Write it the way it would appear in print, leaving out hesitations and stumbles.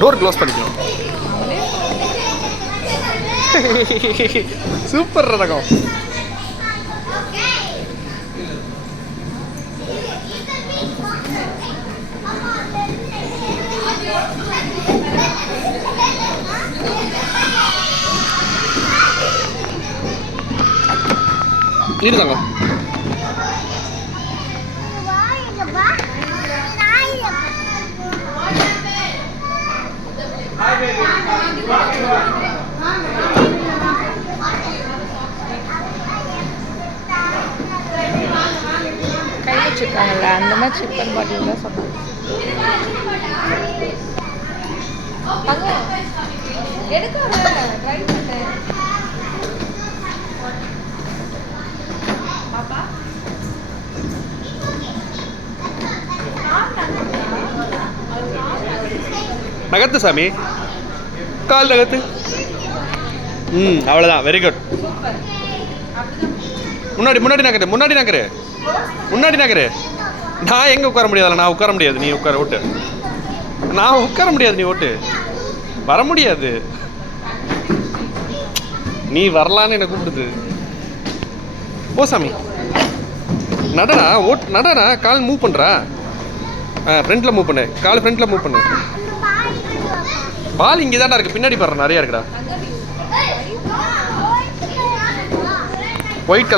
Door close பண்ணிக்கணும். Super ரகம். இருதாங்க. கை வச்சுருக்காங்கல்ல அந்த மாதிரி சிப்பர் பாட்டில் தான் சொன்னாங்க. ட்ரை பண்ணேன். நகத்து சாமி, கால் நகத்து. அவ்வளோதான். Very good. முன்னாடி முன்னாடி நகரு, முன்னாடி நகரு, முன்னாடி நகரு. நான் எங்கே உட்கார முடியாதுல்ல? நான் உட்கார முடியாது, நீ உட்கார ஓட்டு. நான் உட்கார முடியாது, நீ ஓட்டு. வர முடியாது. நீ வரலான்னு என்ன கூப்பிடுது. ஓ சாமி, நடடா, நடடா. கால் மூவ் பண்ணுறா. ஃப்ரண்ட்டில் மூவ் பண்ணு, கால் ஃப்ரண்ட்டில் மூவ் பண்ணு. பால் இங்கே தான்டா இருக்குது, பின்னாடி பாரு நிறையா இருக்குடா. White colour.